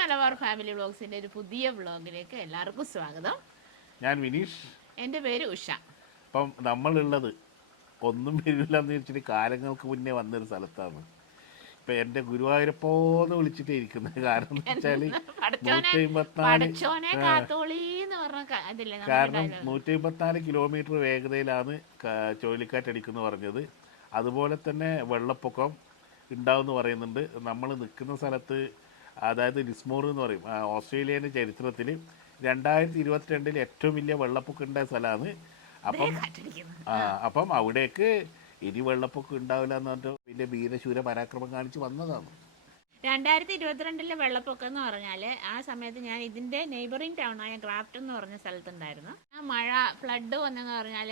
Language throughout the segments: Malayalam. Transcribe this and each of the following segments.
മലബാർ ഫാമിലി വ്ളോഗ്സിന്റെ ഒരു പുതിയ വ്ളോഗിലേക്ക് എല്ലാവർക്കും സ്വാഗതം. ഞാൻ വിനീഷ്. എൻ്റെ പേര് ഉഷ. അപ്പം നമ്മളുള്ളത് ഒന്നും വരില്ല എന്ന് വെച്ചിട്ട് കാലങ്ങൾക്ക് മുന്നേ വന്നൊരു സ്ഥലത്താണ്. ഇപ്പം എൻ്റെ ഗുരുവായൂരപ്പോന്ന് വിളിച്ചിട്ടേ ഇരിക്കുന്നത്. കാരണം എന്ന് വെച്ചാൽ കാരണം 154 കിലോമീറ്റർ വേഗതയിലാണ് ചുഴലിക്കാറ്റടിക്കുന്നു പറഞ്ഞത്. അതുപോലെ തന്നെ വെള്ളപ്പൊക്കം ഉണ്ടാവുമെന്ന് പറയുന്നുണ്ട്. നമ്മൾ നിൽക്കുന്ന സ്ഥലത്ത്, അതായത് ലിസ്മോർ എന്ന് പറയും, ഓസ്ട്രേലിയൻ്റെ ചരിത്രത്തിൽ 2022 ഏറ്റവും വലിയ വെള്ളപ്പൊക്കം ഉണ്ടായ സ്ഥലമാണ്. അപ്പം അവിടേക്ക് ഇനി വെള്ളപ്പൊക്കം ഉണ്ടാവില്ല എന്ന് പറഞ്ഞിട്ട് വലിയ വീരശൂര പരാക്രമം കാണിച്ച് വന്നതാണ്. 2022 വെള്ളപ്പൊക്കം എന്ന് പറഞ്ഞാൽ ആ സമയത്ത് ഞാൻ ഇതിൻ്റെ നെയ്ബറിങ് ടൗണായ ഗ്രാഫ്റ്റൺ എന്ന് പറഞ്ഞ സ്ഥലത്തുണ്ടായിരുന്നു. ആ മഴ ഫ്ലഡ് വന്നെന്ന് പറഞ്ഞാൽ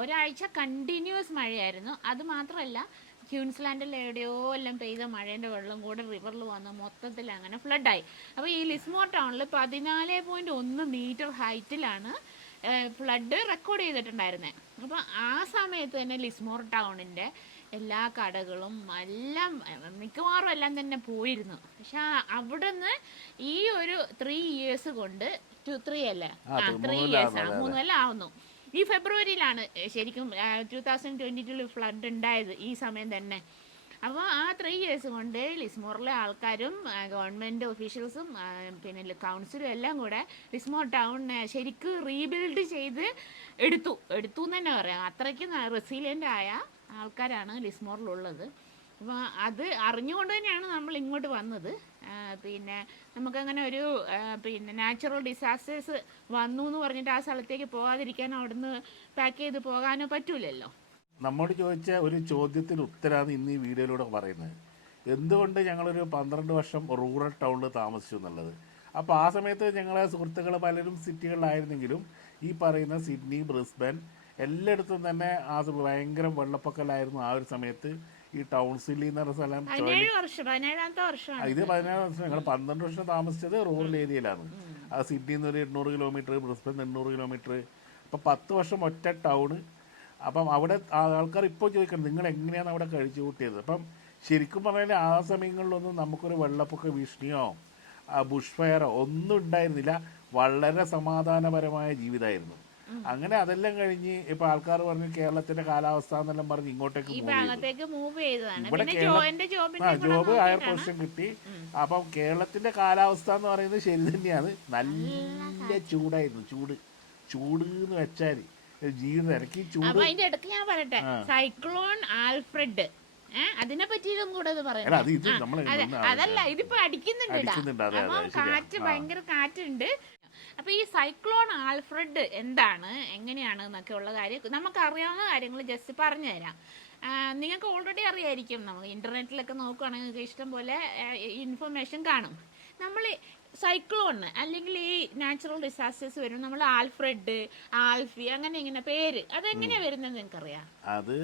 ഒരാഴ്ച കണ്ടിന്യൂസ് മഴയായിരുന്നു. അത് മാത്രമല്ല, ക്യൂൻസ്ലാൻഡിൽ എവിടെയോ എല്ലാം പെയ്ത മഴേൻ്റെ വെള്ളം കൂടെ റിവറിൽ വന്ന് മൊത്തത്തിൽ അങ്ങനെ ഫ്ലഡായി. അപ്പോൾ ഈ ലിസ്മോർ ടൗണിൽ 14.1 മീറ്റർ ഹൈറ്റിലാണ് ഫ്ലഡ് റെക്കോർഡ് ചെയ്തിട്ടുണ്ടായിരുന്നത്. അപ്പോൾ ആ സമയത്ത് തന്നെ ലിസ്മോർ ടൗണിൻ്റെ എല്ലാ കടകളും എല്ലാം മിക്കവാറും എല്ലാം തന്നെ പോയിരുന്നു. പക്ഷെ അവിടുന്ന് ഈ ഒരു 3 ഇയേഴ്സ് കൊണ്ട് 3 ഇയേഴ്സ് 3 കൊല്ലം ആവുന്നു. ഈ ഫെബ്രുവരിയിലാണ് ശരിക്കും 2022 ഫ്ലഡ് ഉണ്ടായത്, ഈ സമയം തന്നെ. അപ്പോൾ ആ 3 ഇയേഴ്സ് കൊണ്ട് ലിസ്മോറിലെ ആൾക്കാരും ഗവൺമെൻറ് ഒഫീഷ്യൽസും പിന്നെ കൗൺസിലും എല്ലാം കൂടെ ലിസ്മോർ ടൗണിനെ ശരിക്കും റീബിൽഡ് ചെയ്ത് എടുത്തു എന്ന് തന്നെ പറയാം. അത്രയ്ക്ക് റെസിലിയൻ്റ് ആയ ആൾക്കാരാണ് ലിസ്മോറിലുള്ളത്. അപ്പോൾ അത് അറിഞ്ഞുകൊണ്ട് തന്നെയാണ് നമ്മൾ ഇങ്ങോട്ട് വന്നത്. പിന്നെ നമുക്കങ്ങനെ ഒരു നാച്ചുറൽ ഡിസാസ്റ്റേഴ്സ് വന്നു എന്ന് പറഞ്ഞിട്ട് ആ സ്ഥലത്തേക്ക് പോകാതിരിക്കാനോ അവിടുന്ന് പാക്ക് ചെയ്ത് പോകാനോ പറ്റൂലല്ലോ. നമ്മോട് ചോദിച്ച ഒരു ചോദ്യത്തിന് ഉത്തരമാണ് ഇന്ന് ഈ വീഡിയോയിലൂടെ പറയുന്നത്. എന്തുകൊണ്ട് ഞങ്ങളൊരു 12 വർഷം റൂറൽ ടൗണിൽ താമസിച്ചു എന്നുള്ളത്. അപ്പോൾ ആ സമയത്ത് ഞങ്ങളെ സുഹൃത്തുക്കൾ പലരും സിറ്റികളിലായിരുന്നെങ്കിലും ഈ പറയുന്ന സിഡ്നി, ബ്രിസ്ബൻ എല്ലായിടത്തും തന്നെ ഭയങ്കര വെള്ളപ്പൊക്കലായിരുന്നു. ആ ഒരു സമയത്ത് ഈ ടൗൺസിൽ എന്ന് പറഞ്ഞ സ്ഥലം, ഇത് 17 വർഷം, ഞങ്ങൾ 12 വർഷം താമസിച്ചത് റൂറൽ ഏരിയയിലാണ്. അത് സിഡ്നിയിൽ നിന്ന് ഒരു 800 കിലോമീറ്റർ, ബ്രിസ്ബൻ 800 കിലോമീറ്റർ. അപ്പോൾ 10 വർഷം ഒറ്റ ടൗണ്. അപ്പം അവിടെ ആൾക്കാർ ഇപ്പോൾ ചോദിക്കണം, നിങ്ങൾ എങ്ങനെയാണ് അവിടെ കഴിച്ചു കൂട്ടിയത്. അപ്പം ശരിക്കും പറഞ്ഞാൽ ആ സമയങ്ങളിലൊന്നും നമുക്കൊരു വെള്ളപ്പൊക്ക ഭീഷണിയോ ബുഷ് ഫയറോ ഒന്നും ഉണ്ടായിരുന്നില്ല. വളരെ സമാധാനപരമായ ജീവിതമായിരുന്നു. അങ്ങനെ അതെല്ലാം കഴിഞ്ഞ് ഇപ്പൊ ആൾക്കാർ പറഞ്ഞു കേരളത്തിന്റെ കാലാവസ്ഥ എന്നെല്ലാം പറഞ്ഞ് ഇങ്ങോട്ടേക്ക് ഇവിടെ ജോബ് ഹയർ പൊസിഷൻ കിട്ടി. അപ്പം കേരളത്തിന്റെ കാലാവസ്ഥ എന്ന് പറയുന്നത് ശരി തന്നെയാണ്. നല്ല ചൂടായിരുന്നു. ചൂട് എന്ന് വെച്ചാൽ ജീവിതം ഇറക്കി ചൂട്. അതിന്റെ ഇടയ്ക്ക് ഞാൻ പറയട്ടെ, സൈക്ലോൺ ആൽഫ്രഡ്, അതിനെ പറ്റിയും കൂടെ അതല്ല, ഇതിപ്പോ അടിക്കുന്നുണ്ട്. അപ്പം കാറ്റ്, ഭയങ്കര കാറ്റുണ്ട്. അപ്പോൾ ഈ സൈക്ലോൺ ആൽഫ്രഡ് എന്താണ്, എങ്ങനെയാണ് എന്നൊക്കെ ഉള്ള കാര്യം നമുക്കറിയാവുന്ന കാര്യങ്ങൾ ജസ്റ്റ് പറഞ്ഞു തരാം. നിങ്ങൾക്ക് ഓൾറെഡി അറിയായിരിക്കും. നമുക്ക് ഇൻ്റർനെറ്റിലൊക്കെ നോക്കുകയാണെങ്കിൽ നിങ്ങൾക്ക് ഇഷ്ടം പോലെ ഇൻഫർമേഷൻ കാണും. നമ്മൾ സൈക്ലോണ് അല്ലെങ്കിൽ ഈ നാച്ചുറൽ ഡിസാസ്റ്റേഴ്സ് വരും, നമ്മൾ ആൽഫ്രഡ്, ആൽഫി, അങ്ങനെ ഇങ്ങനെ പേര് അതെങ്ങനെയാ വരുന്നത് നിങ്ങൾക്കറിയാം? അത്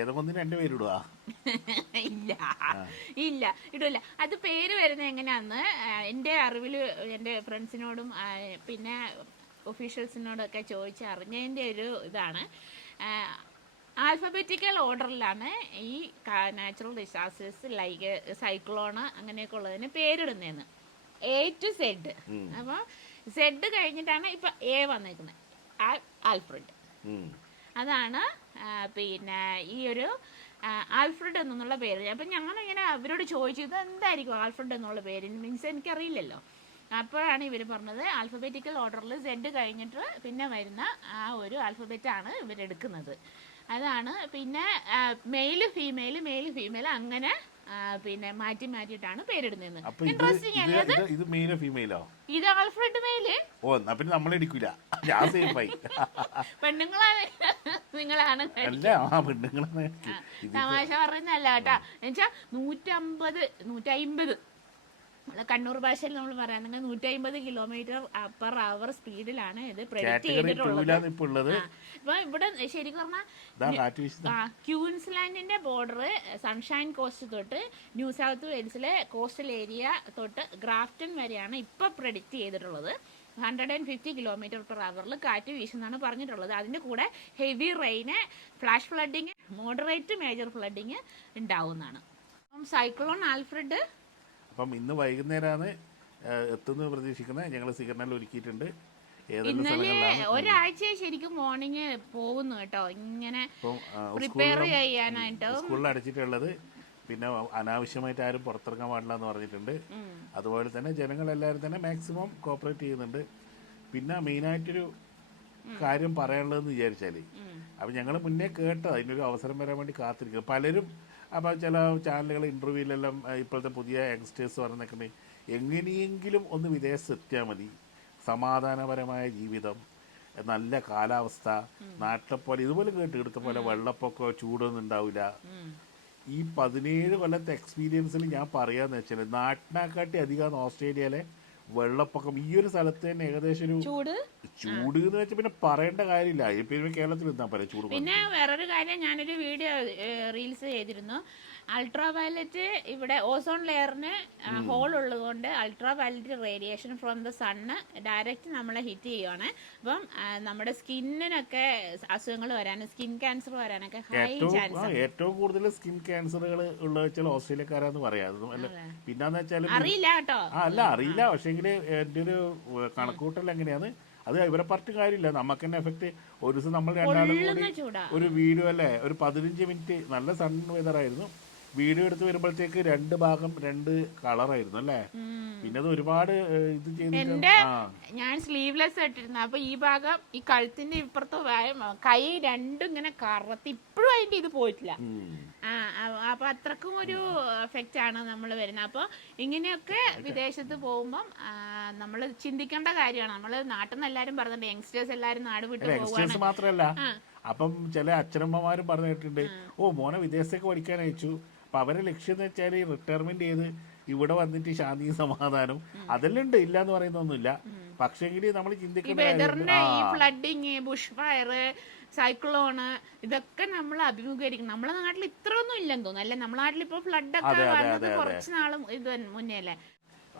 ഏതൊന്നും 2 പേരിടുക ഇല്ല ഇടില്ല. അത് പേര് വരുന്നത് എങ്ങനെയാന്ന് എൻ്റെ അറിവിൽ എൻ്റെ ഫ്രണ്ട്സിനോടും പിന്നെ ഒഫീഷ്യൽസിനോടൊക്കെ ചോദിച്ച് അറിഞ്ഞതിൻ്റെ ഒരു ഇതാണ്. ആൽഫബറ്റിക്കൽ ഓർഡറിലാണ് ഈ നാച്ചുറൽ ഡിസാസ്റ്റേഴ്സ് ലൈക്ക് സൈക്ലോണ് അങ്ങനെയൊക്കെ ഉള്ളതിന് പേരിടുന്നതെന്ന്. A to Z. അപ്പോൾ Z കഴിഞ്ഞിട്ടാണ് ഇപ്പൊ A വന്നേക്കുന്നത്, ആൽഫ്രഡ്. അതാണ് പിന്നെ ഈ ഒരു ആൽഫ്രഡ് എന്നുള്ള പേര്. അപ്പം ഞങ്ങളിങ്ങനെ അവരോട് ചോദിച്ചു, ഇത് എന്തായിരിക്കും ആൽഫ്രഡ് എന്നുള്ള പേര്, മീൻസ് എനിക്കറിയില്ലല്ലോ. അപ്പോഴാണ് ഇവർ പറഞ്ഞത് ആൽഫബറ്റിക്കൽ ഓർഡറിൽ Z കഴിഞ്ഞിട്ട് പിന്നെ വരുന്ന ആ ഒരു ആൽഫബറ്റാണ് ഇവരെടുക്കുന്നത്. അതാണ്. പിന്നെ മെയില് ഫീമെയിൽ അങ്ങനെ പിന്നെ മാറ്റിയിട്ടാണ് പേരിടുന്നത്. ഇത് ആൽഫ്രഡ് മെയില്. പെണ്ണുങ്ങളാണ്, നിങ്ങളാണ് തമാശ പറഞ്ഞല്ല കേട്ടാ. എന്നുവെച്ചാ 150 കണ്ണൂർ ഭാഷയിൽ നമ്മൾ പറയാണെങ്കിൽ 150 കിലോമീറ്റർ പെർ അവർ സ്പീഡിലാണ് ഇത് പ്രെഡിക്റ്റ് ചെയ്തിട്ടുള്ളത്. ഇപ്പൊ ഇവിടെ ശരിക്കും പറഞ്ഞാൽ ക്യൂൻസ്ലാൻഡിന്റെ ബോർഡർ സൺഷൈൻ കോസ്റ്റ് തൊട്ട് ന്യൂ സൗത്ത് വെയിൽസിലെ കോസ്റ്റൽ ഏരിയ തൊട്ട് ഗ്രാഫ്റ്റൺ വരെയാണ് ഇപ്പൊ പ്രെഡിക്റ്റ് ചെയ്തിട്ടുള്ളത്. 150 കിലോമീറ്റർ പെർ അവറിൽ കാറ്റ് വീശുന്നാണ് പറഞ്ഞിട്ടുള്ളത്. അതിന്റെ കൂടെ heavy rain, flash flooding, moderate major flooding ഉണ്ടാവുന്നതാണ്. സൈക്ലോൺ ആൽഫ്രഡ് അപ്പം ഇന്ന് വൈകുന്നേരമാണ് എത്തുന്നത് പ്രതീക്ഷിക്കുന്നത്. ഞങ്ങൾ സിഗ്നൽ ഒരുക്കിയിട്ടുണ്ട്. ഏതെല്ലാം ഇന്നലെ സ്ഥലങ്ങളിലാണ് ഒരാഴ്ച ശരിക്കും മോർണിംഗ് പോകുന്നു കേട്ടോ, ഇങ്ങനെ ഇപ്പം പ്രിപ്പയർ ചെയ്യാനായിട്ട്. സ്കൂളിൽ അടച്ചിട്ടുള്ളത്. പിന്നെ അനാവശ്യമായിട്ട് ആരും പുറത്തിറങ്ങാൻ പാടില്ല എന്ന് പറഞ്ഞിട്ടുണ്ട്. അതുപോലെ തന്നെ ജനങ്ങളെല്ലാവരും തന്നെ മാക്സിമം കോപ്പറേറ്റ് ചെയ്യുന്നുണ്ട്. പിന്നെ മെയിനായിട്ടൊരു കാര്യം പറയാനുള്ളതെന്ന് വിചാരിച്ചാൽ, അപ്പം ഞങ്ങൾ മുന്നേ കേട്ടത് അതിനൊരു അവസരം വരാൻ വേണ്ടി കാത്തിരിക്കുന്നത് പലരും. അപ്പോൾ ചില ചാനലുകൾ ഇൻ്റർവ്യൂവിലെല്ലാം ഇപ്പോഴത്തെ പുതിയ യങ്സ്റ്റേഴ്സ് പറഞ്ഞേക്കുന്നത് എങ്ങനെയെങ്കിലും ഒന്ന് വിദേശത്ത് എത്തിയാൽ മതി, സമാധാനപരമായ ജീവിതം, നല്ല കാലാവസ്ഥ, നാട്ടിലെ പോലെ ഇതുപോലെ കേട്ട് പോലെ വെള്ളപ്പൊക്കമോ ചൂടൊന്നും ഉണ്ടാവില്ല. ഈ 17 കൊല്ലത്തെ എക്സ്പീരിയൻസിൽ ഞാൻ പറയാന്ന് വെച്ചാൽ നാട്ടിനെക്കാട്ടി അധികം ഓസ്ട്രേലിയയിലെ വെള്ളപ്പൊക്കം ഈ ഒരു സ്ഥലത്ത് തന്നെ ഏകദേശം ഒരു ചൂട് എന്ന് വെച്ചാൽ പിന്നെ പറയേണ്ട കാര്യമില്ല. ഇപ്പൊ കേരളത്തിൽ എന്താ പറയാ ചൂട്. പിന്നെ വേറൊരു കാര്യം, ഞാനൊരു വീഡിയോ റീൽസ് ചെയ്തിരുന്നു. അൾട്രാ വയലറ്റ് ഇവിടെ ഓസോൺ ലെയറിന് ഹോൾ ഉള്ളതുകൊണ്ട് ultra violet radiation from the sun direct നമ്മളെ ഹിറ്റ് ചെയ്യുവാണ്. അപ്പം നമ്മുടെ സ്കിന്നിനൊക്കെ അസുഖങ്ങൾ വരാനും സ്കിൻ ക്യാൻസർ വരാനൊക്കെ ഹൈ ചാൻസ്. ഏറ്റവും കൂടുതൽ സ്കിൻ ക്യാൻസറുകൾ ഉള്ള വെച്ചാൽ ഓസ്ട്രേലിയക്കാരാന്ന് പറയാം. പിന്നെന്ന് വെച്ചാൽ അറിയില്ല കേട്ടോ, അല്ല അറിയില്ല. പക്ഷേങ്കിൽ എൻ്റെ ഒരു കണക്കൂട്ടൽ എങ്ങനെയാണ്, അത് ഇവരെ പറഞ്ഞിട്ട് കാര്യമില്ല, നമുക്ക് തന്നെ എഫക്ട്. ഒരു ദിവസം നമ്മൾ രണ്ടാളും കൂടി ഒരു വീഡിയോ അല്ലേ, ഒരു 15 മിനിറ്റ് നല്ല സൺ വെതറായിരുന്നു, വീഡിയോ എടുത്ത് വരുമ്പോഴത്തേക്ക് 2 ഭാഗം 2 കളറായിരുന്നു അല്ലേ. പിന്നെ അത് ഒരുപാട് ഇത് ചെയ്തിട്ട് ഞാൻ സ്ലീവ്ലെസ് ഇട്ടിരുന്നു. അപ്പൊ ഈ ഭാഗം ഈ കഴുത്തിന്റെ ഇപ്പുറത്ത് കൈ രണ്ടും ഇങ്ങനെ കറുത്ത് ഇപ്പോഴും അതിന്റെ ഇത് പോയിട്ടില്ല. അപ്പൊ അത്രക്കും ഒരു എഫക്റ്റ് ആണ് നമ്മൾ വരുന്നത്. അപ്പൊ ഇങ്ങനെയൊക്കെ വിദേശത്ത് പോകുമ്പം നമ്മൾ ചിന്തിക്കേണ്ട കാര്യമാണ്. നമ്മള് നാട്ടിൽ നിന്ന് എല്ലാരും പറഞ്ഞിട്ടുണ്ട് യങ്സ്റ്റേഴ്സ് എല്ലാരും നാട് വിട്ട് പോകുകയാണ്. മാത്രല്ല, അപ്പം ചില അച്ഛനമ്മമാരും പറഞ്ഞു കേട്ടിട്ടുണ്ട്, ഓ മോനെ വിദേശത്തേക്ക് പഠിക്കാൻ അയച്ചു. അപ്പൊ അവരെ ലക്ഷ്യം എന്ന് വെച്ചാൽ റിട്ടയർമെന്റ് ചെയ്ത് ഇവിടെ വന്നിട്ട് ശാന്തിയും സമാധാനം അതെല്ലാം ഉണ്ട്, ഇല്ല എന്ന് പറയുന്നൊന്നുമില്ല. പക്ഷെങ്കിൽ നമ്മൾ ചിന്തിക്കേണ്ട ഈ ഫ്ലഡിങ്, ബുഷ് ഫയർ, സൈക്ലോണ് ഇതൊക്കെ നമ്മൾ അഭിമുഖീകരിക്കണം. നമ്മളെ നാട്ടിൽ ഇത്ര ഒന്നും ഇല്ലെന്ന് തോന്നുന്നു അല്ലെ. നമ്മളെ നാട്ടിൽ ഇപ്പൊ ഫ്ലഡൊക്കെ വന്നത് കുറച്ച് നാളും ഇത് മുന്നേ അല്ലേ.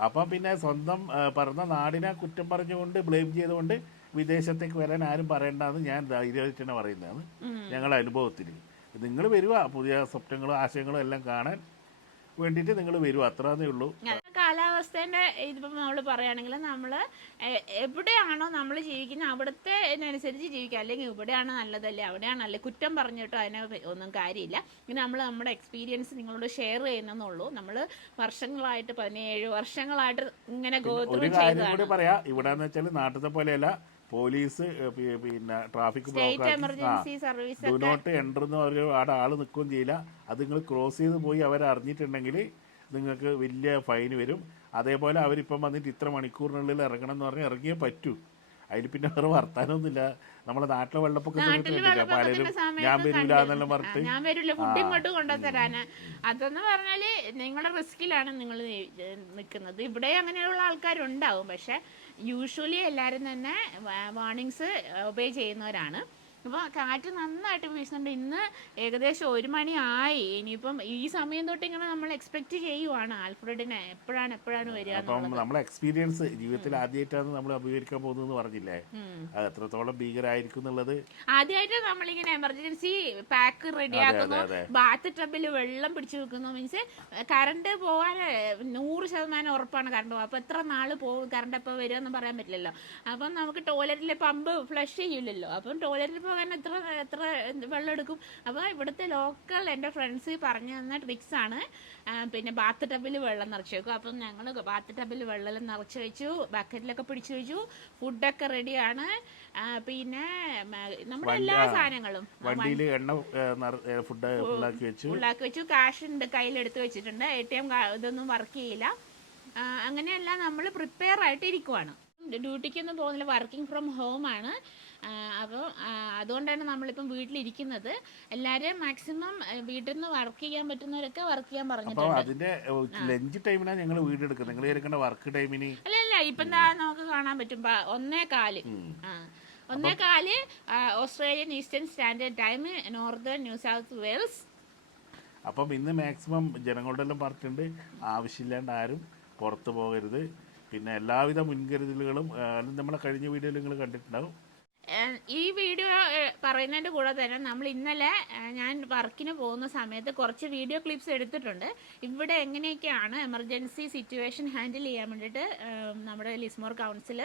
അപ്പം പിന്നെ സ്വന്തം പറഞ്ഞ നാടിനെ കുറ്റം പറഞ്ഞുകൊണ്ട് ബ്ലെയിം ചെയ്തുകൊണ്ട് വിദേശത്തേക്ക് വരാൻ ആരും പറയണ്ടെന്ന് ഞാൻ ധൈര്യമായിട്ട് തന്നെ പറയുന്നതാണ് ഞങ്ങളുടെ അനുഭവത്തിൽ. നിങ്ങൾ വരുക, പുതിയ സ്വപ്നങ്ങളും ആശയങ്ങളും എല്ലാം കാണാൻ വേണ്ടിയിട്ട് നിങ്ങൾ വരുക, അത്രേ ഉള്ളൂ. കാലാവസ്ഥേന്റെ ഇതിപ്പം നമ്മൾ പറയുകയാണെങ്കിൽ നമ്മൾ എവിടെയാണോ നമ്മൾ ജീവിക്കുന്നത് അവിടുത്തെ ഇതിനനുസരിച്ച് ജീവിക്കുക. അല്ലെങ്കിൽ ഇവിടെയാണ് നല്ലതല്ലേ അവിടെയാണ് നല്ല കുറ്റം പറഞ്ഞിട്ടോ അതിനെ ഒന്നും കാര്യമില്ല. ഇനി നമ്മൾ നമ്മുടെ എക്സ്പീരിയൻസ് നിങ്ങളോട് ഷെയർ ചെയ്യുന്നുള്ളൂ. നമ്മൾ വർഷങ്ങളായിട്ട് 17 വർഷങ്ങളായിട്ട് ഇങ്ങനെ ഗോ ത്രൂ ചെയ്തതാണ്. പറയാ ഇവിടെന്ന് വെച്ചാൽ നാട്ടിലത്തെ പോലെയല്ല. പോലീസ് പിന്നെ traffic service do not enter എന്ന് പറഞ്ഞ അവിടെ ആള് നിൽക്കുകയും ചെയ്യില്ല. അത് നിങ്ങൾ ക്രോസ് ചെയ്ത് പോയി അവരറിഞ്ഞിട്ടുണ്ടെങ്കിൽ നിങ്ങൾക്ക് വലിയ ഫൈൻ വരും. അതേപോലെ അവരിപ്പം വന്നിട്ട് ഇത്ര മണിക്കൂറിനുള്ളിൽ ഇറങ്ങണം എന്ന് പറഞ്ഞാൽ ഇറങ്ങിയേ പറ്റൂ. അതിൽ പിന്നെ വേറെ വർത്താനമൊന്നുമില്ല. നമ്മുടെ നാട്ടിലെ വെള്ളപ്പൊക്ക പലരും ഞാൻ വരില്ല എന്നെല്ലാം പറഞ്ഞിട്ട് ഞാൻ വരില്ല ഫുഡ് ഇങ്ങോട്ട് കൊണ്ടുതരാന്. അതെന്ന് പറഞ്ഞാല് നിങ്ങളുടെ റിസ്കിലാണ് നിങ്ങൾ നിൽക്കുന്നത്. ഇവിടെ അങ്ങനെയുള്ള ആൾക്കാരുണ്ടാവും, പക്ഷെ യൂഷ്വലി എല്ലാവരും തന്നെ വാർണിങ്സ് ഒബേ ചെയ്യുന്നവരാണ്. അപ്പോൾ കാറ്റ് നന്നായിട്ട് വീശുന്നുണ്ട്. ഇന്ന് ഏകദേശം 1 മണി ആയി. ഇനിയിപ്പം ഈ സമയം തൊട്ട് ഇങ്ങനെ നമ്മൾ എക്സ്പെക്ട് ചെയ്യുവാണ് ആൽഫ്രഡിനെ എപ്പോഴാണ് വരിക. നമ്മളെ എക്സ്പീരിയൻസ് ജീവിതത്തിൽ ആദ്യമായിട്ടാണ് നമ്മൾ അഭിമുഖീകരിക്കാൻ പോകുന്നത് പറഞ്ഞില്ലേ, അത് എത്രത്തോളം ഭീകരമായിരിക്കും എന്നുള്ളത്. ആദ്യമായിട്ട് നമ്മളിങ്ങനെ എമർജൻസി പാക്ക് റെഡിയാക്കുന്നു, ബാത്ത് ടബിൽ വെള്ളം പിടിച്ചു വെക്കുന്നു. മീൻസ് കറണ്ട് പോകാൻ 100% ഉറപ്പാണ് കറണ്ട് പോകും. അപ്പോൾ എത്ര നാള് പോകും കറണ്ട് എപ്പോൾ വരിക എന്ന് പറയാൻ പറ്റില്ലല്ലോ. അപ്പം നമുക്ക് ടോയ്ലറ്റിൽ പമ്പ് ഫ്ലഷ് ചെയ്യില്ലല്ലോ. അപ്പം ടോയ്ലറ്റിൽ പോകാൻ എത്ര വെള്ളം എടുക്കും. അപ്പോൾ ഇവിടുത്തെ ലോക്കൽ എൻ്റെ ഫ്രണ്ട്സ് പറഞ്ഞു തന്ന ട്രിക്സാണ്. പിന്നെ ബാത്ത് ടബിൽ വെള്ളം നിറച്ച് വെക്കും. അപ്പം ഞങ്ങൾ ബാത്ത് ടബിൽ വെള്ളം നിറച്ച് വെച്ചു, ബക്കറ്റിലൊക്കെ പിടിച്ചു വെച്ചു, ഫുഡൊക്കെ റെഡിയാണ്. പിന്നെ നമ്മുടെ എല്ലാ സാധനങ്ങളും ഫുള്ളാക്കി വെച്ചു. കാശ് ഉണ്ട് കയ്യിലെടുത്ത് വെച്ചിട്ടുണ്ട്. ATM ഇതൊന്നും വർക്ക് ചെയ്യില്ല. അങ്ങനെയെല്ലാം നമ്മൾ പ്രിപ്പയർ ആയിട്ട് ഇരിക്കുവാണ്. ഡ്യൂട്ടിക്കൊന്നും പോകുന്നില്ല, വർക്കിംഗ് ഫ്രം ഹോം ആണ്. അപ്പോൾ അതുകൊണ്ടാണ് നമ്മളിപ്പം വീട്ടിലിരിക്കുന്നത്. എല്ലാവരും മാക്സിമം വീട്ടിൽ നിന്ന് വർക്ക് ചെയ്യാൻ പറ്റുന്നവരൊക്കെ വർക്ക് ചെയ്യാൻ പറഞ്ഞിട്ടുണ്ട്. അതിന്റെ ലഞ്ച് ടൈമിനാണ് ഞങ്ങൾ വീട് എടുക്കുന്നത്. നിങ്ങൾ എടുക്കേണ്ട വർക്ക് ടൈമിന് അല്ല ഇപ്പം നമുക്ക് കാണാൻ പറ്റും 1:15 1:15 Australian eastern standard time, northern new south Wales. അപ്പം ഇന്ന് മാക്സിമം ജനങ്ങളുടെ എല്ലാം പറഞ്ഞിട്ടുണ്ട് ആവശ്യമില്ലാണ്ട് ആരും പുറത്ത് പോകരുത്. പിന്നെ എല്ലാവിധ മുൻകരുതലുകളും നമ്മളെ കഴിഞ്ഞ വീഡിയോയിൽ നിങ്ങൾ കണ്ടിട്ടുണ്ടാവും. ഈ വീഡിയോ പറയുന്നതിൻ്റെ കൂടെ തന്നെ നമ്മൾ ഇന്നലെ ഞാൻ വർക്കിന് പോകുന്ന സമയത്ത് കുറച്ച് വീഡിയോ ക്ലിപ്സ് എടുത്തിട്ടുണ്ട്. ഇവിടെ എങ്ങനെയൊക്കെയാണ് എമർജൻസി സിറ്റുവേഷൻ ഹാൻഡിൽ ചെയ്യാൻ വേണ്ടിയിട്ട് നമ്മുടെ ലിസ്മോർ കൗൺസിൽ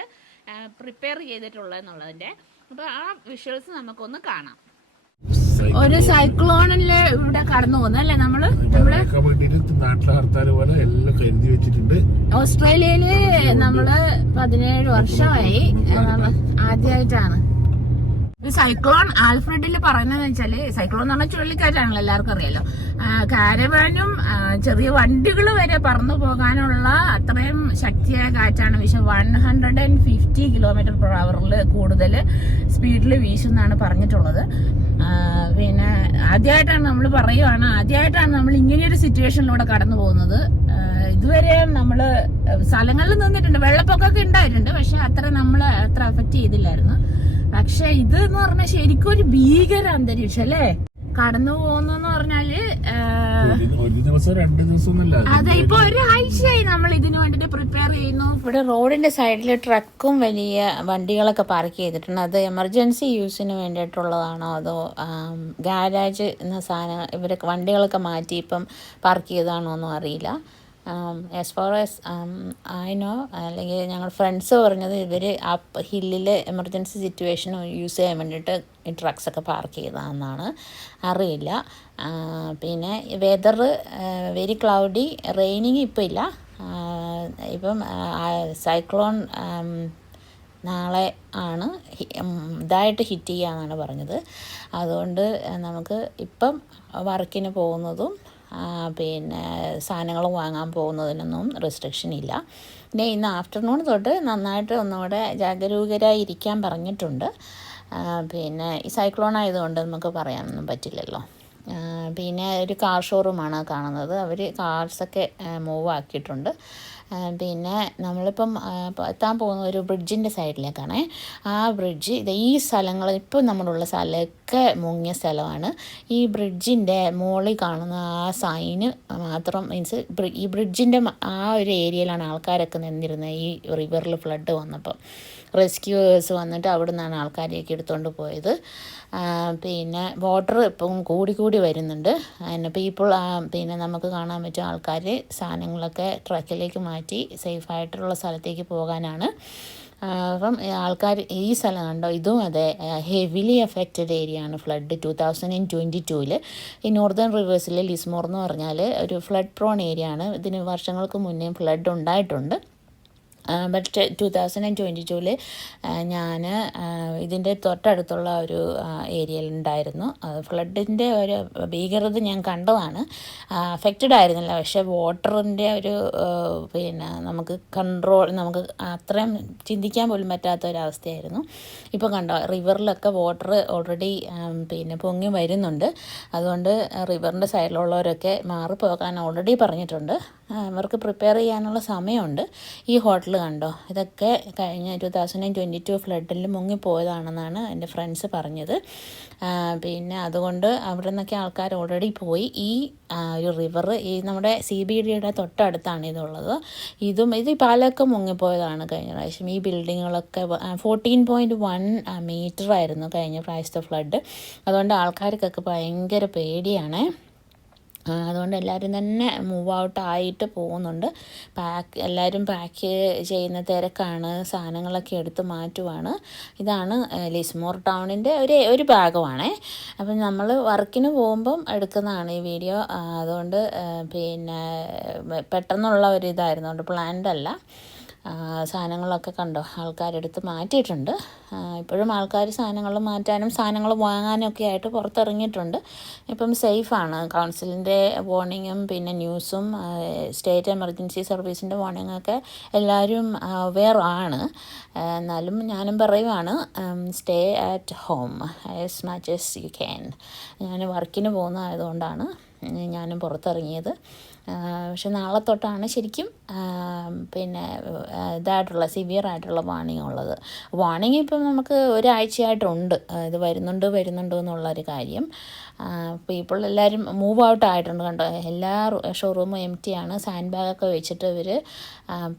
പ്രിപ്പയർ ചെയ്തിട്ടുള്ളതെന്നുള്ളതിൻ്റെ. അപ്പോൾ ആ വിഷ്വൽസ് നമുക്കൊന്ന് കാണാം. ഒരു സൈക്ലോണില് ഇവിടെ കടന്നു പോകുന്നു അല്ലേ നമ്മള് നാട്ടിലെ ഹർത്താൽ പോലെ എല്ലാം കരുതി വെച്ചിട്ടുണ്ട്. ഓസ്ട്രേലിയയില് നമ്മള് 17 വർഷമായി ആദ്യമായിട്ടാണ് ഈ സൈക്ലോൺ. ആൽഫ്രഡിൽ പറയുന്നത് വെച്ചാല് സൈക്ലോൺ എന്ന് പറഞ്ഞാൽ ചുഴലിക്കാറ്റാണല്ലോ, എല്ലാവർക്കും അറിയാലോ. കാരവാനും ചെറിയ വണ്ടികൾ വരെ പറന്നു പോകാനുള്ള അത്രയും ശക്തിയായ കാറ്റാണ് 150 km/h കൂടുതൽ സ്പീഡിൽ വീശുന്നാണ് പറഞ്ഞിട്ടുള്ളത്. പിന്നെ ആദ്യമായിട്ടാണ് നമ്മൾ ഇങ്ങനെയൊരു സിറ്റുവേഷനിലൂടെ കടന്നു പോകുന്നത്. ഇതുവരെ നമ്മള് സ്ഥലങ്ങളിൽ നിന്നിട്ടുണ്ട്, വെള്ളപ്പൊക്കമൊക്കെ ഉണ്ടായിട്ടുണ്ട്, പക്ഷെ നമ്മളെ അത്ര അഫക്റ്റ് ചെയ്തില്ലായിരുന്നു. പക്ഷെ ഇത് എന്ന് പറഞ്ഞാൽ ശരിക്കും ഒരു ഭീകര അന്തരീക്ഷം അല്ലേ കടന്നു പോകുന്നെന്ന് പറഞ്ഞാല്. അതെ, ഇപ്പൊ ഒരാഴ്ചയായി നമ്മൾ ഇതിനു വേണ്ടിട്ട് പ്രിപ്പയർ ചെയ്യുന്നു. ഇവിടെ റോഡിന്റെ സൈഡിൽ ട്രക്കും വലിയ വണ്ടികളൊക്കെ പാർക്ക് ചെയ്തിട്ടുണ്ട്. അത് എമർജൻസി യൂസിന് വേണ്ടിയിട്ടുള്ളതാണോ അതോ ഗാരാജ് എന്ന സാധനം ഇവരൊക്കെ വണ്ടികളൊക്കെ മാറ്റി ഇപ്പം പാർക്ക് ചെയ്തതാണോ ഒന്നും അറിയില്ല. As far as I know, അല്ലെങ്കിൽ ഞങ്ങൾ ഫ്രണ്ട്സ് പറഞ്ഞത് ഇവർ ആ ഹില്ലിൽ എമർജൻസി സിറ്റുവേഷൻ യൂസ് ചെയ്യാൻ വേണ്ടിയിട്ട് ഈ ട്രക്സൊക്കെ പാർക്ക് ചെയ്തതെന്നാണ്. അറിയില്ല. പിന്നെ വെതർ വെരി ക്ലൗഡി, റെയിനിങ് ഇപ്പം ഇല്ല. ഇപ്പം സൈക്ലോൺ നാളെ ആണ് ഇതായിട്ട് ഹിറ്റ് ചെയ്യാമെന്നാണ് പറഞ്ഞത്. അതുകൊണ്ട് നമുക്ക് ഇപ്പം വർക്കിന് പോകുന്നതും പിന്നെ സാധനങ്ങൾ വാങ്ങാൻ പോകുന്നതിനൊന്നും റെസ്ട്രിക്ഷൻ ഇല്ല. പിന്നെ ഇന്ന് ആഫ്റ്റർനൂൺ തൊട്ട് നന്നായിട്ട് ഒന്നുകൂടെ ജാഗരൂകരായിരിക്കാൻ പറഞ്ഞിട്ടുണ്ട്. പിന്നെ ഈ സൈക്ലോൺ ആയതുകൊണ്ട് നമുക്ക് പറയാനൊന്നും പറ്റില്ലല്ലോ. പിന്നെ ഒരു കാർ ഷോറൂമാണ് കാണുന്നത്. അവർ കാർസൊക്കെ മൂവ് ആക്കിയിട്ടുണ്ട്. പിന്നെ നമ്മളിപ്പം എത്താൻ പോകുന്ന ഒരു ബ്രിഡ്ജിൻ്റെ സൈഡിലേക്കാണ്. ആ ബ്രിഡ്ജ് ഈ സ്ഥലങ്ങൾ ഇപ്പം നമ്മളുള്ള സ്ഥലമൊക്കെ മുങ്ങിയ സ്ഥലമാണ്. ഈ ബ്രിഡ്ജിൻ്റെ മുകളിൽ കാണുന്ന ആ സൈന് മാത്രം, മീൻസ് ഈ ബ്രിഡ്ജിൻ്റെ ആ ഒരു ഏരിയയിലാണ് ആൾക്കാരൊക്കെ നിന്നിരുന്നത്. ഈ റിവറിൽ ഫ്ലഡ് വന്നപ്പോൾ റെസ്ക്യൂവേഴ്സ് വന്നിട്ട് അവിടെ നിന്നാണ് ആൾക്കാരെയൊക്കെ എടുത്തുകൊണ്ട് പോയത്. പിന്നെ വാട്ടർ ഇപ്പം കൂടി വരുന്നുണ്ട്. പിന്നെ നമുക്ക് കാണാൻ പറ്റും ആൾക്കാർ സാധനങ്ങളൊക്കെ ട്രക്കിലേക്ക് മാറ്റി സേഫായിട്ടുള്ള സ്ഥലത്തേക്ക് പോകാനാണ്. അപ്പം ആൾക്കാർ ഈ സ്ഥലം കണ്ടോ, ഇതും അതെ ഹെവിലി എഫക്റ്റഡ് ഏരിയ ആണ്. ഫ്ലഡ് 2022 ഈ നോർത്തേൺ റിവേഴ്സിലെ ലിസ്മോർ എന്ന് പറഞ്ഞാൽ ഒരു ഫ്ലഡ് പ്രോൺ ഏരിയ ആണ്. ഇതിന് വർഷങ്ങൾക്ക് മുന്നേ ഫ്ലഡ് ഉണ്ടായിട്ടുണ്ട്. ബട്ട് 2022 ഞാൻ ഇതിൻ്റെ തൊട്ടടുത്തുള്ള ഒരു ഏരിയയിലുണ്ടായിരുന്നു. ഫ്ലഡിൻ്റെ ഒരു ഭീകരത ഞാൻ കണ്ടതാണ്. അഫക്റ്റഡ് ആയിരുന്നില്ല, പക്ഷേ വാട്ടറിൻ്റെ ഒരു പിന്നെ നമുക്ക് അത്രയും ചിന്തിക്കാൻ പോലും പറ്റാത്ത ഒരവസ്ഥയായിരുന്നു. ഇപ്പോൾ കണ്ടോ, റിവറിലൊക്കെ വാട്ടർ ഓൾറെഡി പിന്നെ പൊങ്ങി വരുന്നുണ്ട്. അതുകൊണ്ട് റിവറിൻ്റെ സൈഡിലുള്ളവരൊക്കെ മാറിപ്പോകാൻ ഓൾറെഡി പറഞ്ഞിട്ടുണ്ട്. അവർക്ക് പ്രിപ്പയർ ചെയ്യാനുള്ള സമയമുണ്ട്. ഈ ഹോട്ടൽ കണ്ടോ, ഇതൊക്കെ കഴിഞ്ഞ 2022 ഫ്ലഡിൽ മുങ്ങിപ്പോയതാണെന്നാണ് എൻ്റെ ഫ്രണ്ട്സ് പറഞ്ഞത്. പിന്നെ അതുകൊണ്ട് അവിടെ നിന്നൊക്കെ ആൾക്കാർ ഓൾറെഡി പോയി. ഈ ഒരു റിവർ ഈ നമ്മുടെ CBDയുടെ തൊട്ടടുത്താണ് ഇതുള്ളത്. ഇത് പാലൊക്കെ മുങ്ങിപ്പോയതാണ് കഴിഞ്ഞ പ്രാവശ്യം. ഈ ബിൽഡിങ്ങുകളൊക്കെ 14.1 മീറ്ററായിരുന്നു കഴിഞ്ഞ പ്രാവശ്യത്തെ ഫ്ലഡ്. അതുകൊണ്ട് ആൾക്കാർക്കൊക്കെ ഭയങ്കര പേടിയാണ്. അതുകൊണ്ട് എല്ലാവരും തന്നെ മൂവ് ഔട്ട് ആയിട്ട് പോകുന്നുണ്ട്. എല്ലാവരും പാക്ക് ചെയ്യുന്ന തിരക്കാണ്, സാധനങ്ങളൊക്കെ എടുത്ത് മാറ്റുവാണ്. ഇതാണ് ലിസ്മോർ ടൗണിൻ്റെ ഒരു ഭാഗമാണ്. അപ്പം നമ്മൾ വർക്കിന് പോകുമ്പം എടുക്കുന്നതാണ് ഈ വീഡിയോ. അതുകൊണ്ട് പിന്നെ പെട്ടെന്നുള്ള ഒരു ഇതായിരുന്നു, അതുകൊണ്ട് പ്ലാൻഡ് അല്ല. സാധനങ്ങളൊക്കെ കണ്ടോ ആൾക്കാരെടുത്ത് മാറ്റിയിട്ടുണ്ട്. ഇപ്പോഴും ആൾക്കാർ സാധനങ്ങൾ മാറ്റാനും സാധനങ്ങൾ വാങ്ങാനും ഒക്കെ ആയിട്ട് പുറത്തിറങ്ങിയിട്ടുണ്ട്. ഇപ്പം സേഫാണ്. കൗൺസിലിൻ്റെ വാർണിങ്ങും പിന്നെ ന്യൂസും സ്റ്റേറ്റ് എമർജൻസി സർവീസിൻ്റെ വാർണിങ്ങൊക്കെ എല്ലാവരും അവെയർ ആണ്. എന്നാലും ഞാനും പറയുവാണ്, stay at home as much as you can. ഞാൻ വർക്കിന് പോകുന്നതായതുകൊണ്ടാണ് ഞാനും പുറത്തിറങ്ങിയത്. പക്ഷെ നാളെ തൊട്ടാണ് ശരിക്കും പിന്നെ ഇതായിട്ടുള്ള സിവിയറായിട്ടുള്ള വാർണിംഗ് ഉള്ളത്. വാർണിംഗ് ഇപ്പം നമുക്ക് ഒരാഴ്ചയായിട്ടുണ്ട്. ഇത് വരുന്നുണ്ട് എന്നുള്ളൊരു കാര്യം. പീപ്പിൾ എല്ലാവരും മൂവ് ഔട്ട് ആയിട്ടുണ്ട്. കണ്ടോ, എല്ലാ ഷോറൂമും എംറ്റിയാണ്. സാൻഡ് ബാഗൊക്കെ വെച്ചിട്ട് ഇവർ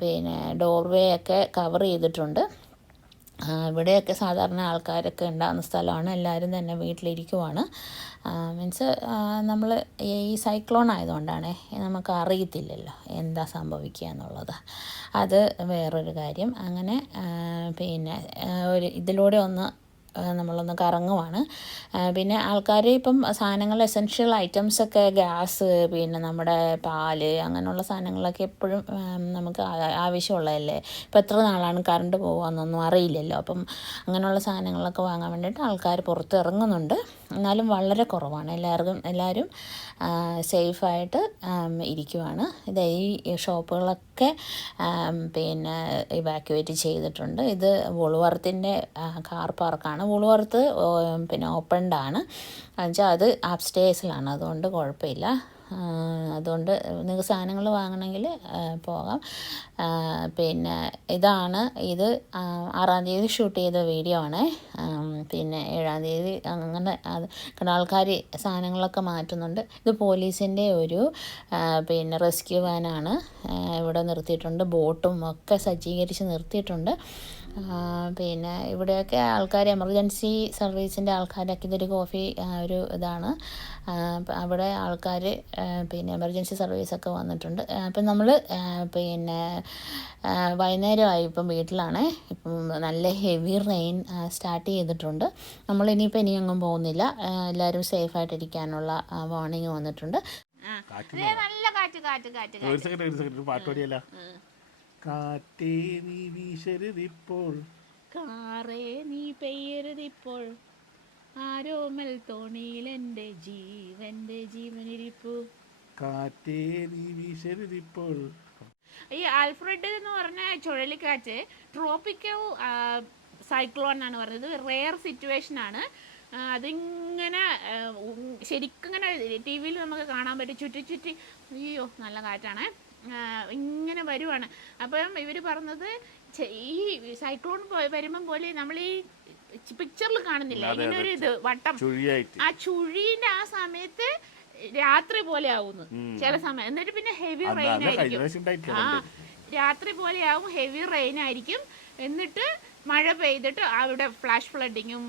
പിന്നെ ഡോർവേ ഒക്കെ കവർ ചെയ്തിട്ടുണ്ട്. ഇവിടെയൊക്കെ സാധാരണ ആൾക്കാരൊക്കെ ഉണ്ടാകുന്ന സ്ഥലമാണ്. എല്ലാവരും തന്നെ വീട്ടിലിരിക്കുവാണ്. മീൻസ് നമ്മൾ ഈ സൈക്ലോൺ ആയതുകൊണ്ടാണ് നമുക്ക് അറിയത്തില്ലല്ലോ എന്താ സംഭവിക്കുക എന്നുള്ളത്. അത് വേറൊരു കാര്യം. അങ്ങനെ പിന്നെ ഒരു ഇതിലൂടെ ഒന്ന് നമ്മളൊന്ന് കറങ്ങുവാണ്. പിന്നെ ആൾക്കാർ ഇപ്പം സാധനങ്ങൾ എസെൻഷ്യൽ ഐറ്റംസൊക്കെ ഗ്യാസ്, പിന്നെ നമ്മുടെ പാല്, അങ്ങനെയുള്ള സാധനങ്ങളൊക്കെ എപ്പോഴും നമുക്ക് ആവശ്യമുള്ളതല്ലേ. ഇപ്പം എത്ര നാളാണ് കറണ്ട് പോകുകയെന്നൊന്നും അറിയില്ലല്ലോ. അപ്പം അങ്ങനെയുള്ള സാധനങ്ങളൊക്കെ വാങ്ങാൻ വേണ്ടിയിട്ട് ആൾക്കാർ പുറത്ത് ഇറങ്ങുന്നുണ്ട്. എന്നാലും വളരെ കുറവാണ്. എല്ലാവരും സേഫായിട്ട് ഇരിക്കുവാണ്. ഇത് ഈ ഷോപ്പുകളൊക്കെ പിന്നെ ഇവാക്യുവേറ്റ് ചെയ്തിട്ടുണ്ട്. ഇത് വുൾവർത്തിൻ്റെ കാർ പാർക്കാണ്. വുൾവർത്ത് പിന്നെ ഓപ്പൺഡാണ്. എന്നുവെച്ചാൽ അത് അപ്സ്റ്റേഴ്സിലാണ്, അതുകൊണ്ട് കുഴപ്പമില്ല. അതുകൊണ്ട് നിങ്ങൾക്ക് സാധനങ്ങൾ വാങ്ങണമെങ്കിൽ പോകാം. പിന്നെ ഇത് 6-ാം തീയതി ഷൂട്ട് ചെയ്ത വീഡിയോ ആണ്. പിന്നെ 7-ാം തീയതി അങ്ങനെ കാരണം ആൾക്കാർ സാധനങ്ങളൊക്കെ മാറ്റുന്നുണ്ട്. ഇത് പോലീസിൻ്റെ ഒരു പിന്നെ റെസ്ക്യൂ വാനാണ്. ഇവിടെ നിർത്തിയിട്ടുണ്ട്. ബോട്ടും ഒക്കെ സജ്ജീകരിച്ച് നിർത്തിയിട്ടുണ്ട്. പിന്നെ ഇവിടെയൊക്കെ ആൾക്കാർ എമർജൻസി സർവീസിൻ്റെ ആൾക്കാരൊക്കെ ഇതൊരു കോഫി ഒരു ഇതാണ്. അവിടെ ആൾക്കാർ പിന്നെ എമർജൻസി സർവീസൊക്കെ വന്നിട്ടുണ്ട്. അപ്പം നമ്മൾ പിന്നെ വൈകുന്നേരമായി, ഇപ്പം വീട്ടിലാണ്. ഇപ്പം നല്ല ഹെവി റെയിൻ സ്റ്റാർട്ട് ചെയ്തിട്ടുണ്ട്. നമ്മളിനിയിപ്പോൾ ഇനിയൊന്നും പോകുന്നില്ല. എല്ലാവരും സേഫായിട്ടിരിക്കാനുള്ള വാർണിംഗ് വന്നിട്ടുണ്ട്. നല്ല കാറ്റ് കാറ്റ് കാറ്റ് ഒരു സെക്കൻഡ് പാട്ട് പാടിയല്ല. കാറ്റേ നീ വീശരുതിപ്പോൾ, കാറേ നീ പെയ്യരുതിപ്പോൾ, ആരോമൽ തോണിയിൽ എൻ്റെ ജീവനിരിപ്പു. കാറ്റേ നീ വീശരുതിപ്പോൾ. ഈ ആൽഫ്രഡ് എന്ന് പറഞ്ഞ ചുഴലിക്കാറ്റ് ട്രോപ്പിക്കൽ സൈക്ലോൺ എന്നാണ് പറഞ്ഞത്. റെയർ സിറ്റുവേഷൻ ആണ്. അതിങ്ങനെ ശരിക്കും ഇങ്ങനെ ടി വിയിൽ നമുക്ക് കാണാൻ പറ്റും. ചുറ്റി അയ്യോ നല്ല കാറ്റാണ്, ഇങ്ങനെ വരുവാണ്. അപ്പം ഇവർ പറഞ്ഞത് ഈ സൈക്ലോൺ വരുമ്പം പോലെ നമ്മൾ ഈ പിക്ചറിൽ കാണുന്നില്ല ഇങ്ങനെ ഒരു ഇത് വട്ടം, ആ ചുഴീൻ്റെ ആ സമയത്ത് രാത്രി പോലെ ആവുന്നു ചില സമയം. എന്നിട്ട് പിന്നെ ഹെവി റെയിൻ ആയിരിക്കും. രാത്രി പോലെ ആവും, ഹെവി റെയിൻ ആയിരിക്കും. എന്നിട്ട് മഴ പെയ്തിട്ട് അവിടെ ഫ്ലാഷ് ഫ്ലഡിങ്ങും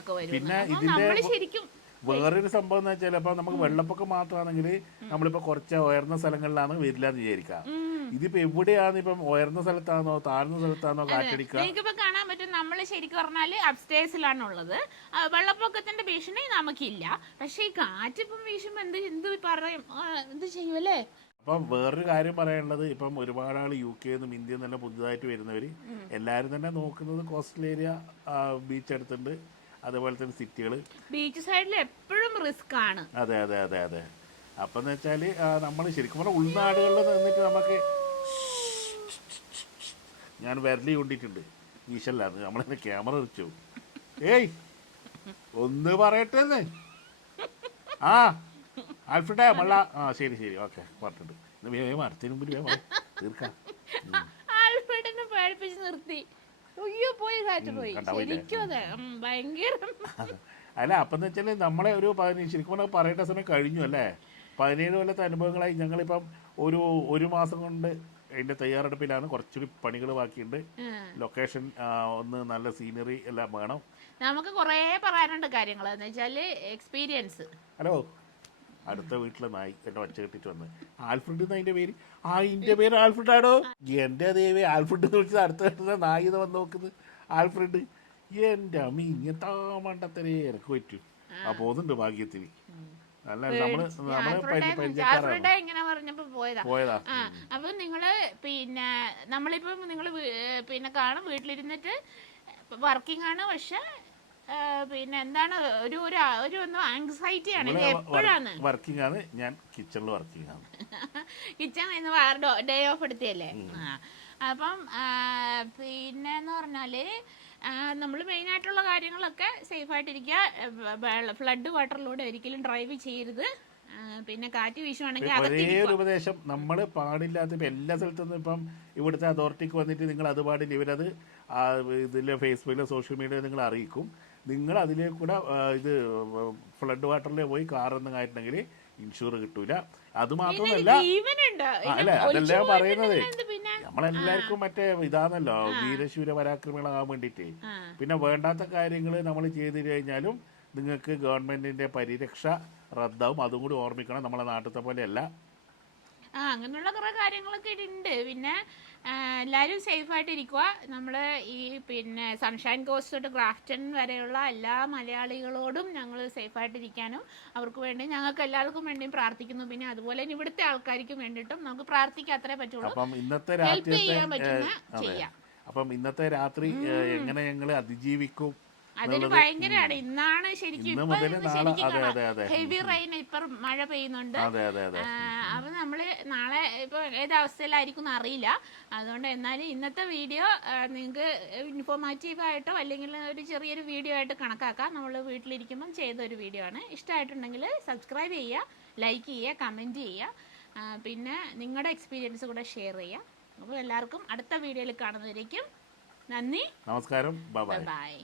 ഒക്കെ വരും. നമ്മൾ ശരിക്കും വേറൊരു സംഭവം എന്ന് വെച്ചാൽ ഇപ്പൊ നമുക്ക് വെള്ളപ്പൊക്കം മാത്രമാണെങ്കിൽ നമ്മളിപ്പോ കുറച്ച് ഉയർന്ന സ്ഥലങ്ങളിലാണ് വരില്ല എന്ന് വിചാരിക്കാം. ഇതിപ്പോ എവിടെയാണ്, ഇപ്പം ഉയർന്ന സ്ഥലത്താണോ താഴ്ന്ന സ്ഥലത്താണോ കാറ്റടിക്കുക. എനിക്കിപ്പോ കാണാൻ പറ്റും നമ്മൾ ശരിക്കും പറഞ്ഞാല് അപ്സ്റ്റേഴ്സിലാണ് ഉള്ളത്. വെള്ളപ്പൊക്കത്തിന്റെ ഭീഷണി നമുക്കില്ല. പക്ഷെ ഈ കാറ്റ് ഇപ്പം വീശുമ്പോ എന്ത് പറയും, എന്ത് ചെയ്യുമല്ലേ. അപ്പം വേറൊരു കാര്യം പറയാനുള്ളത്, ഇപ്പം ഒരുപാട് ആൾ UK നിന്നും ഇന്ത്യയിൽ നിന്നെല്ലാം പുതുതായിട്ട് വരുന്നവർ എല്ലാവരും തന്നെ നോക്കുന്നത് കോസ്റ്റൽ ഏരിയ, ബീച്ച് അടുത്തുണ്ട്, അതുപോലെ തന്നെ സിറ്റികൾ, ബീച്ച് സൈഡിൽ എപ്പോഴും റിസ്ക് ആണ്. അതെ അതെ അതെ അതെ. അപ്പം എന്ന് വെച്ചാൽ നമ്മൾ ശരിക്കും പറഞ്ഞാൽ ഉൾനാടുകളിൽ നിന്നിട്ട് നമുക്ക് ഞാൻ വിരലി കൊണ്ടിട്ടുണ്ട് ഈശല്ലാന്ന് നമ്മളെന്നെ ക്യാമറ വെച്ചു. ഏയ് ഒന്ന് പറയട്ടെ. ആ ആൽഫ്രഡേ മള്ള, ശരി ഓക്കെ പറഞ്ഞിട്ടുണ്ട്. മരത്തിന് മുമ്പിൽ തീർക്കാം. ആൽഫ്രഡിനെ പേടിപ്പിച്ച് നിർത്തി. പോയി കാറ്റ് പോയി ശരിക്കും. അതെ ഭയങ്കര. അല്ല അപ്പം എന്ന് വെച്ചാൽ നമ്മളെ ഒരു ശരിക്കും പറഞ്ഞാൽ പറയേണ്ട സമയം കഴിഞ്ഞു അല്ലേ. 17 കൊല്ലത്തെ അനുഭവങ്ങളായി. ഞങ്ങളിപ്പം ഒരു മാസം കൊണ്ട് അതിൻ്റെ തയ്യാറെടുപ്പിലാണ്. കുറച്ചുകൂടി പണികൾ ബാക്കിയുണ്ട്. ലൊക്കേഷൻ ഒന്ന് നല്ല സീനറി എല്ലാം വേണം. നമുക്ക് കുറേ പറയാനുണ്ട് കാര്യങ്ങൾ എന്ന് വെച്ചാൽ എക്സ്പീരിയൻസ്. ഹലോ, അടുത്ത വീട്ടിലെ നായി എൻ്റെ ഒച്ച കെട്ടിട്ട് വന്ന് ആൽഫ്രഡ് എന്ന് അതിൻ്റെ പേര്. അതിൻ്റെ പേര് ആൽഫ്രഡാണോ? എൻ്റെ ദേവേ, ആൽഫ്രഡ് എന്ന് വിളിച്ചത് അടുത്ത വീട്ടിലെ നായി എന്ന് വന്ന് നോക്കുന്നത് ആൽഫ്രഡ്. എൻ്റെ അമ്മി ഇങ്ങനത്തെ മണ്ടത്തരേ എനിക്ക് പറ്റും. ആ പോകുന്നുണ്ട് ഭാഗ്യത്തിന്. അല്ല ഇങ്ങനെ പറഞ്ഞപ്പോ പോയതാ. അപ്പൊ നിങ്ങള് പിന്നെ നമ്മളിപ്പം നിങ്ങള് പിന്നെ കാണും വീട്ടിലിരുന്നിട്ട് വർക്കിംഗ് ആണ്. പക്ഷെ പിന്നെ എന്താണ് ഒരു ആങ്സൈറ്റി ആണ്. എപ്പോഴാണ് വർക്കിംഗ് ആണ്, ഞാൻ കിച്ചണിൽ വർക്കിംഗ് ആണ്. കിച്ചൺ ഡേ ഓഫ് എടുത്തല്ലേ. അപ്പം പിന്നെ എന്ന് പറഞ്ഞാല് നമ്മൾ മെയിനായിട്ടുള്ള കാര്യങ്ങളൊക്കെ സേഫായിട്ടിരിക്കുക. ഫ്ലഡ് വാട്ടറിലൂടെ ഒരിക്കലും ഡ്രൈവ് ചെയ്യരുത്. പിന്നെ കാറ്റ് വീശുവാണെങ്കിൽ ഒരേ ഒരു ഉപദേശം, നമ്മൾ പാടില്ലാത്ത ഇപ്പം എല്ലാ സ്ഥലത്തുനിന്നും ഇപ്പം ഇവിടുത്തെ അതോറിറ്റിക്ക് വന്നിട്ട് നിങ്ങൾ അത് പാടില്ല, ഇവരത് ഇതിലെ ഫേസ്ബുക്കിലോ സോഷ്യൽ മീഡിയയിൽ നിങ്ങൾ അറിയിക്കും. നിങ്ങൾ അതിലേക്ക് കൂടെ ഇത് ഫ്ലഡ് വാട്ടറിൽ പോയി കാറൊന്നും ആയിട്ടുണ്ടെങ്കിൽ ഇൻഷുർ കിട്ടൂല. അത് മാത്രമല്ല, അല്ല അതല്ല പറയുന്നത്, നമ്മളെല്ലാവർക്കും മറ്റേ ഇതാണല്ലോ വീരശൂര പരാക്രമികളാകാൻ വേണ്ടിയിട്ട്. ആ പിന്നെ വേണ്ടാത്ത കാര്യങ്ങൾ നമ്മൾ ചെയ്തു കഴിഞ്ഞാലും നിങ്ങൾക്ക് ഗവൺമെന്റിന്റെ പരിരക്ഷ റദ്ദാവും. അതും കൂടി ഓർമ്മിക്കണം. നമ്മളെ നാട്ടിലത്തെ പോലെയല്ല. അങ്ങനെയുള്ള കുറേ കാര്യങ്ങളൊക്കെ ഉണ്ട്. പിന്നെ എല്ലാവരും സേഫായിട്ട് ഇരിക്കുക. നമ്മൾ ഈ പിന്നെ സൺഷൈൻ കോസ്റ്റ് തൊട്ട് ഗ്രാഫ്റ്റൺ വരെയുള്ള എല്ലാ മലയാളികളോടും ഞങ്ങൾ സേഫായിട്ടിരിക്കാനും അവർക്ക് വേണ്ടി ഞങ്ങൾക്ക് എല്ലാവർക്കും വേണ്ടിയും പ്രാർത്ഥിക്കുന്നു. പിന്നെ അതുപോലെ തന്നെ ഇവിടുത്തെ ആൾക്കാർക്കും വേണ്ടിയിട്ടും നമുക്ക് പ്രാർത്ഥിക്കാൻ അത്രേ പറ്റുള്ളൂ. അപ്പം ഇന്നത്തെ ഹെൽപ്പ് ചെയ്യാൻ പറ്റുന്ന ചെയ്യാം. അപ്പം ഇന്നത്തെ രാത്രി എങ്ങനെ ഞങ്ങൾ അതിജീവിക്കും അതിന് ഭയങ്കരമാണ്. ഇന്നാണ് ശരിക്കും ഇന്ന് ഇപ്പൊ മുതൽ നാളെ ശരിക്കും ഹെവി റെയിൻ ഇപ്പം മഴ പെയ്യുന്നുണ്ട്. അപ്പൊ നമ്മള് നാളെ ഇപ്പൊ ഏതവസ്ഥയിലായിരിക്കും അറിയില്ല. അതുകൊണ്ട് എന്നാലും ഇന്നത്തെ വീഡിയോ നിങ്ങൾക്ക് ഇൻഫോർമാറ്റീവ് ആയിട്ടോ അല്ലെങ്കിൽ ഒരു ചെറിയൊരു വീഡിയോ ആയിട്ട് കണക്കാക്കാം. നമ്മൾ വീട്ടിലിരിക്കുമ്പം ചെയ്തൊരു വീഡിയോ ആണ്. ഇഷ്ടമായിട്ടുണ്ടെങ്കിൽ സബ്സ്ക്രൈബ് ചെയ്യുക, ലൈക്ക് ചെയ്യുക, കമൻറ്റ് ചെയ്യുക, പിന്നെ നിങ്ങളുടെ എക്സ്പീരിയൻസ് കൂടെ ഷെയർ ചെയ്യുക. അപ്പോൾ എല്ലാവർക്കും അടുത്ത വീഡിയോയിൽ കാണുന്നതായിരിക്കും. നന്ദി, നമസ്കാരം, ബൈ. ബൈ.